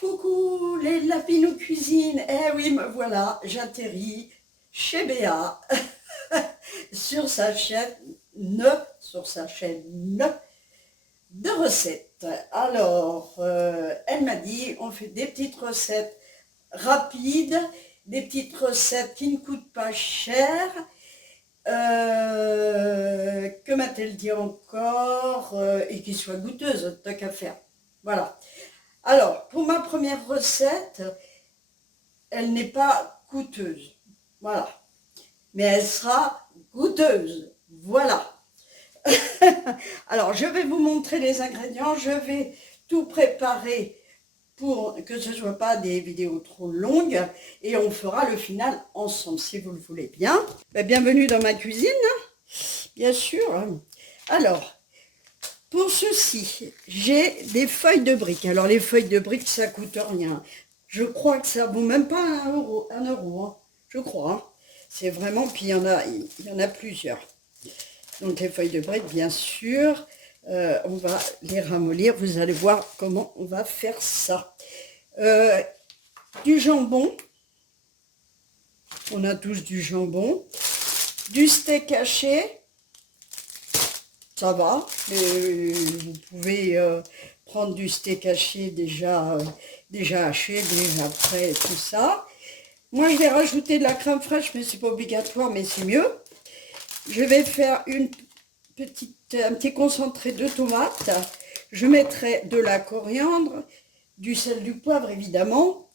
Coucou les lapinous cuisine. Eh oui, me voilà, j'atterris chez Béa sur sa chaîne de recettes. Alors, elle m'a dit, on fait des petites recettes rapides, des petites recettes qui ne coûtent pas cher. Que m'a-t-elle dit encore, et qui soient goûteuses, tant qu'à faire. Voilà. Alors, pour ma première recette, elle n'est pas coûteuse. Voilà. Mais elle sera goûteuse. Voilà. Alors, je vais vous montrer les ingrédients. Je vais tout préparer pour que ce ne soit pas des vidéos trop longues. Et on fera le final ensemble, si vous le voulez bien. Bienvenue dans ma cuisine, bien sûr. Alors, pour ceci, j'ai des feuilles de briques. Alors, les feuilles de briques, ça coûte rien. Je crois que ça vaut même pas 1 euro, hein. Je crois. Hein. C'est vraiment, puis il y en a plusieurs. Donc, les feuilles de briques, bien sûr, on va les ramollir. Vous allez voir comment on va faire ça. Du jambon. On a tous du jambon. Du steak haché. Ça va, vous pouvez prendre du steak haché déjà haché, déjà prêt, tout ça. Moi, je vais rajouter de la crème fraîche, mais c'est pas obligatoire, mais c'est mieux. Je vais faire un petit concentré de tomates. Je mettrai de la coriandre, du sel, du poivre, évidemment.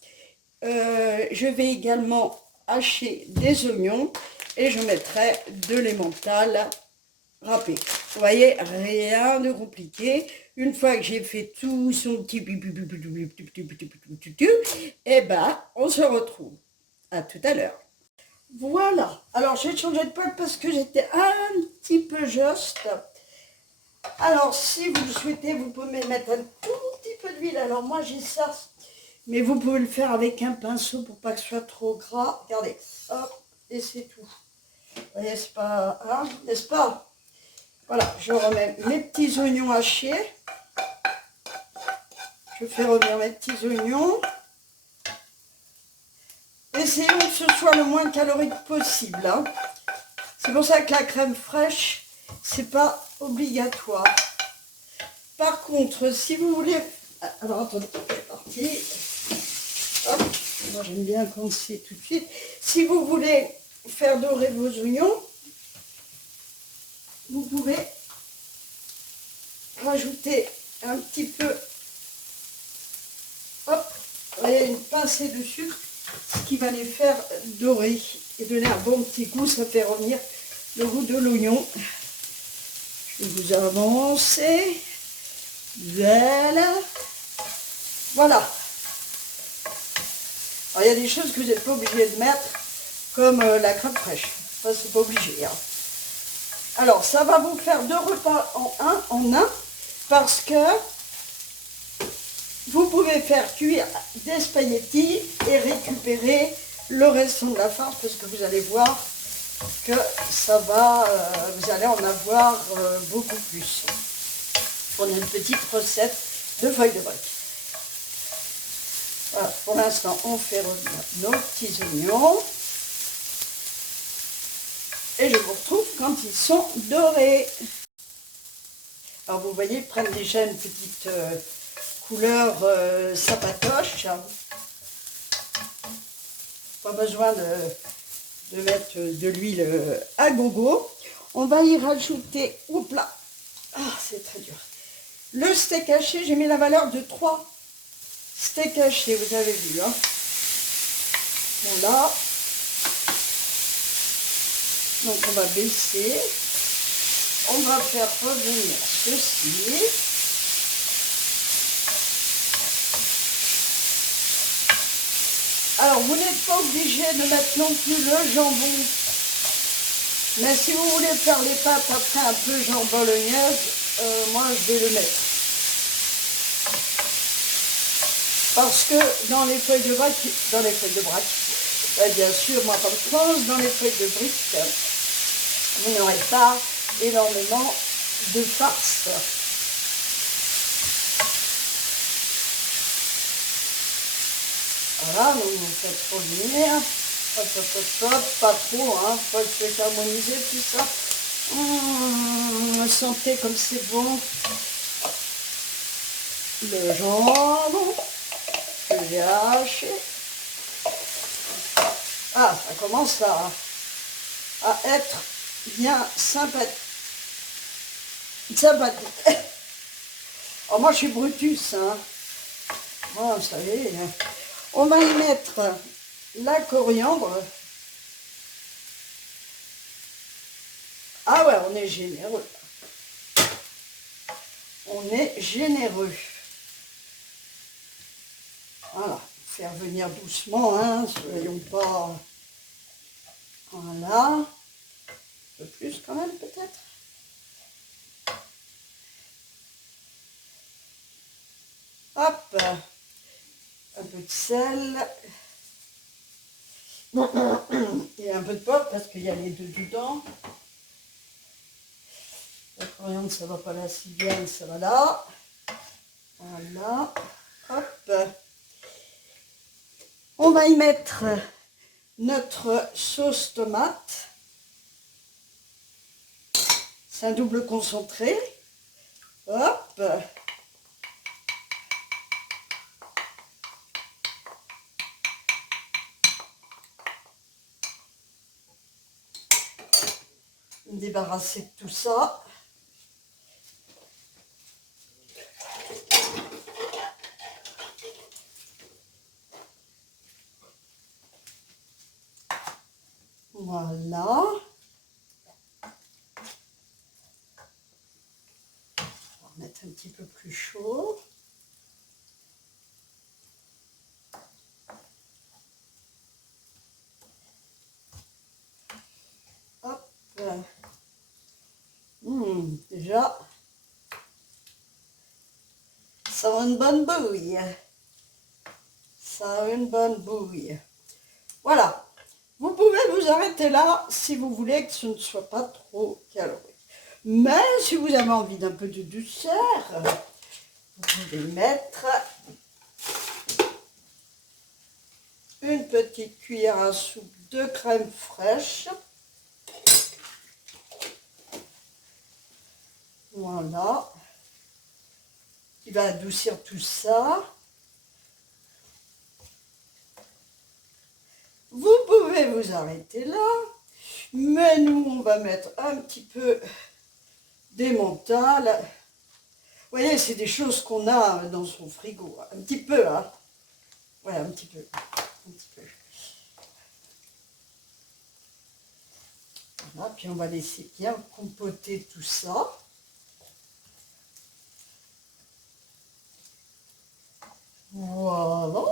Je vais également hacher des oignons et je mettrai de l'emmental râpé. Vous voyez, rien de compliqué. Une fois que j'ai fait tout son petit et ben, on se retrouve. À tout à l'heure. Voilà. Alors, j'ai changé de poêle parce que j'étais un petit peu juste. Alors, si vous le souhaitez, vous pouvez mettre un tout petit peu d'huile. Alors, moi, j'ai ça. Mais vous pouvez le faire avec un pinceau pour pas que ce soit trop gras. Regardez. Hop. Et c'est tout. Vous voyez, c'est pas... Hein, n'est-ce pas? Voilà, je remets mes petits oignons hachés. Je fais revenir mes petits oignons. Essayons que ce soit le moins calorique possible. Hein. C'est pour ça que la crème fraîche, c'est pas obligatoire. Par contre, si vous voulez... Alors, attendez, c'est parti. Hop, moi j'aime bien quand c'est tout de suite. Si vous voulez faire dorer vos oignons, vous pouvez rajouter un petit peu, hop, vous voyez, une pincée de sucre, ce qui va les faire dorer et donner un bon petit goût, ça fait revenir le goût de l'oignon. Je vais vous avancer, voilà. Alors, il y a des choses que vous n'êtes pas obligé de mettre, comme la crème fraîche, ça c'est pas obligé. Hein. Alors, ça va vous faire 2 repas en un, parce que vous pouvez faire cuire des spaghettis et récupérer le restant de la farce, parce que vous allez voir que ça va, vous allez en avoir beaucoup plus. On a une petite recette de feuilles de briques. Voilà, pour l'instant, on fait revenir nos petits oignons. Et je vous retrouve quand ils sont dorés. Alors vous voyez, ils prennent déjà une petite couleur sapatoche. Pas besoin de mettre de l'huile à gogo. On va y rajouter, hop là, ah c'est très dur. Le steak haché, j'ai mis la valeur de 3 steaks hachés, vous avez vu. Hein. Voilà. Donc on va baisser, on va faire revenir ceci. Alors vous n'êtes pas obligé de mettre non plus le jambon, mais si vous voulez faire les pâtes après un peu genre bolognaise, moi je vais le mettre. Parce que dans les feuilles de briques, bien sûr, moi comme France, dans les feuilles de briques, vous n'aurez pas énormément de farce. Voilà, donc vous faites revenir. Hop, hop, hop, hop, pas trop, hein, faut que je vais harmoniser tout ça. Sentez comme c'est bon. Le jambon que j'ai haché. Ah, ça commence à être bien sympathique. Oh, moi, je suis Brutus, hein. Moi, vous savez, on va y mettre la coriandre. Ah ouais, on est généreux. On est généreux. Voilà, faire venir doucement, hein, soyons pas... Voilà. Un peu plus quand même, peut-être. Hop. Un peu de sel. Et un peu de poivre, parce qu'il y a les deux dedans. La coriandre, ça va pas là si bien, ça va là. Voilà. Hop. On va y mettre notre sauce tomate. C'est un double concentré. Hop. Me débarrasser de tout ça. Voilà. On va mettre un petit peu plus chaud. Hop. Déjà, ça a une bonne bouille. Ça a une bonne bouille. Voilà. Vous pouvez vous arrêter là si vous voulez que ce ne soit pas trop calorique. Mais si vous avez envie d'un peu de douceur, vous pouvez mettre une petite cuillère à soupe de crème fraîche. Voilà. Qui va adoucir tout ça. Vous pouvez vous arrêter là. Mais nous, on va mettre un petit peu d'emmental. Vous voyez, c'est des choses qu'on a dans son frigo. Un petit peu, hein. Ouais, un petit peu. Un petit peu. Voilà, puis on va laisser bien compoter tout ça. Voilà.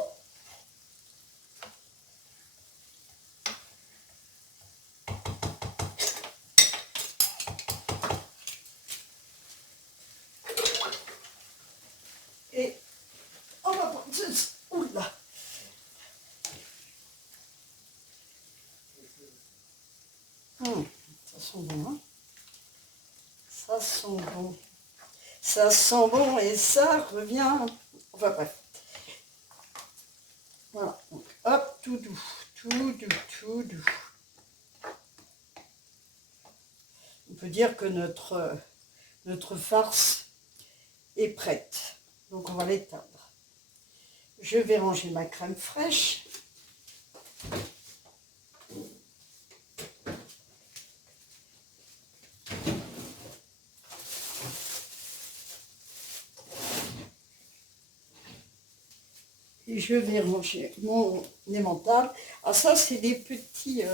Et on va prendre ceci. Oula. Ça sent bon, hein. Ça sent bon. Ça sent bon et ça revient. Enfin bref. Voilà. Donc, hop, tout doux. Tout doux, tout doux. On peut dire que notre farce est prête. Donc on va l'éteindre. Je vais ranger ma crème fraîche. Et je vais ranger mon emmental. Ah ça, c'est des petites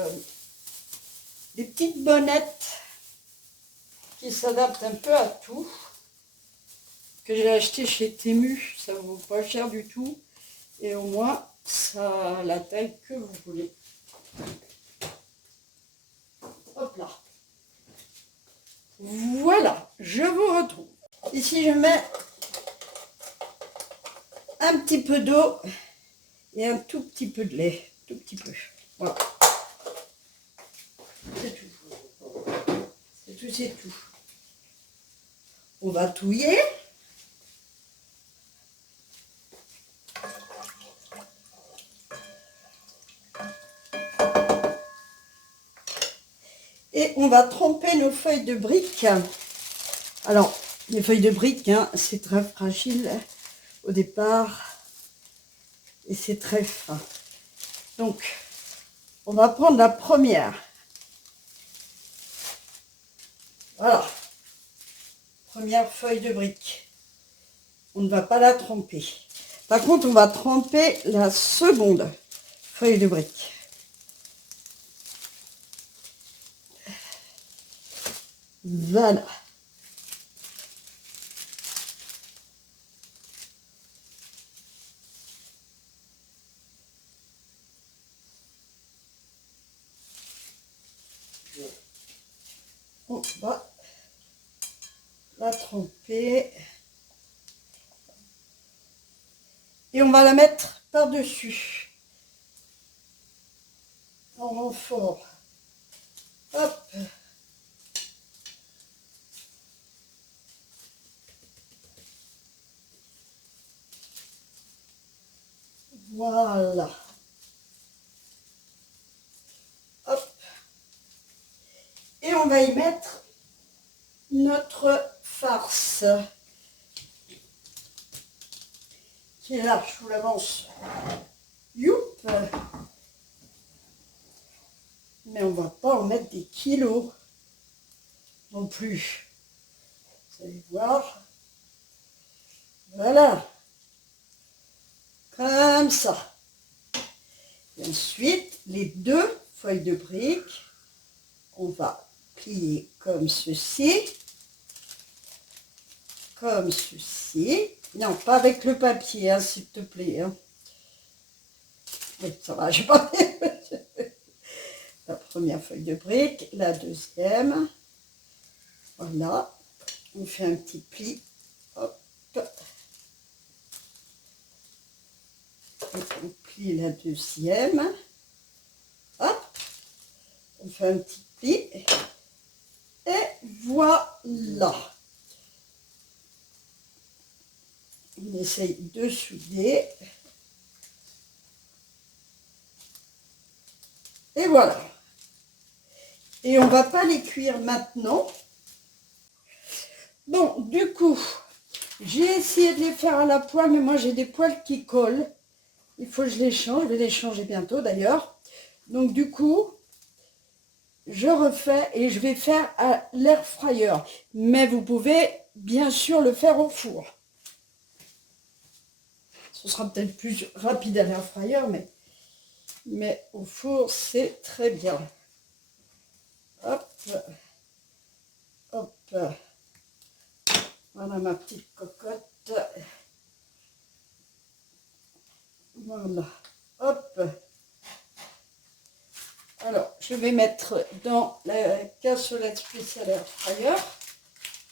bonnettes qui s'adaptent un peu à tout. Que j'ai acheté chez Temu. Ça ne vaut pas cher du tout. Et au moins, ça a la taille que vous voulez. Hop là. Voilà, je vous retrouve. Ici, je mets un petit peu d'eau et un tout petit peu de lait. Tout petit peu. Voilà. C'est tout. C'est que c'est tout. On va touiller. Et on va tremper nos feuilles de briques. Alors, les feuilles de briques, hein, c'est très fragile au départ. Et c'est très fin. Donc, on va prendre la première. Voilà. Première feuille de brique. On ne va pas la tremper. Par contre, on va tremper la seconde feuille de brique. Voilà. On va la tremper. Et on va la mettre par-dessus. En renfort. Hop. Voilà. Hop. Et on va y mettre notre farce. Qui est là, je vous l'avance. Youp. Mais on va pas en mettre des kilos non plus. Vous allez voir. Voilà. Comme ça. Et ensuite, les deux feuilles de briques, on va plier comme ceci. Comme ceci. Non, pas avec le papier, hein, s'il te plaît. Hein. Oui, ça va, je pas. La première feuille de brique, la deuxième. Voilà. On fait un petit pli. Hop. Et on plie la deuxième. Hop. On fait un petit pli. Et voilà. On essaye de souder. Et voilà. Et on ne va pas les cuire maintenant. Bon, du coup, j'ai essayé de les faire à la poêle, mais moi j'ai des poêles qui collent. Il faut que je les change, je vais les changer bientôt d'ailleurs. Donc du coup, je refais et je vais faire à l'air fryer. Mais vous pouvez bien sûr le faire au four. Ce sera peut-être plus rapide à l'air fryer, mais au four, c'est très bien. Hop, hop. Voilà ma petite cocotte. Voilà, hop. Alors, je vais mettre dans la cassolette spéciale air fryer.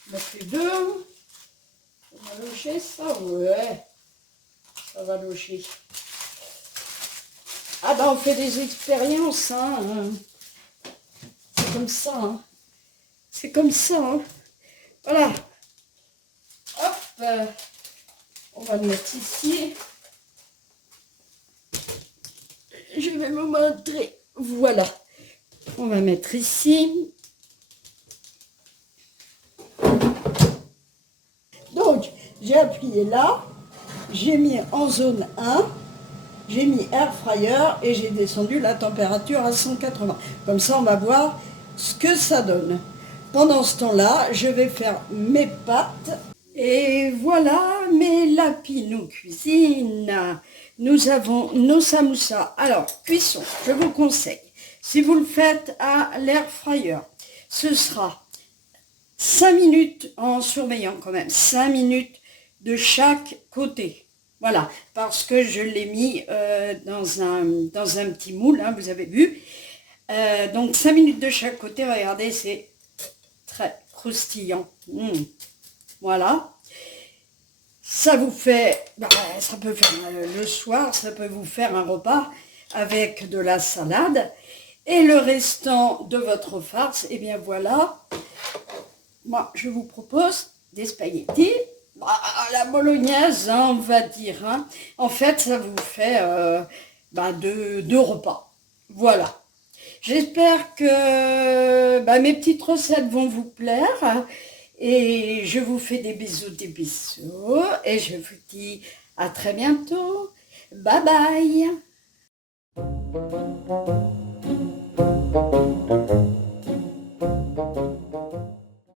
Mettre les deux. Ça va loger ça? Ouais. Ça va loger. Ah ben on fait des expériences, hein. C'est comme ça, hein. C'est comme ça, hein. Voilà. Hop. On va le mettre ici. Je vais vous montrer. Voilà. On va mettre ici. Donc, j'ai appuyé là. J'ai mis en zone 1. J'ai mis air fryer et j'ai descendu la température à 180. Comme ça, on va voir ce que ça donne. Pendant ce temps-là, je vais faire mes pâtes. Et voilà mes lapins cuisine. Nous avons nos samoussas. Alors, cuisson, je vous conseille. Si vous le faites à l'air fryer, ce sera 5 minutes en surveillant quand même. 5 minutes de chaque côté. Voilà, parce que je l'ai mis dans un petit moule, hein, vous avez vu. Donc 5 minutes de chaque côté, regardez, c'est très croustillant. Voilà. Ça vous fait, ça peut faire le soir, ça peut vous faire un repas avec de la salade. Et le restant de votre farce, et bien voilà, moi, je vous propose des spaghettis à la bolognaise, hein, on va dire. Hein. En fait, ça vous fait deux repas. Voilà. J'espère que mes petites recettes vont vous plaire. Et je vous fais des bisous. Et je vous dis à très bientôt. Bye bye.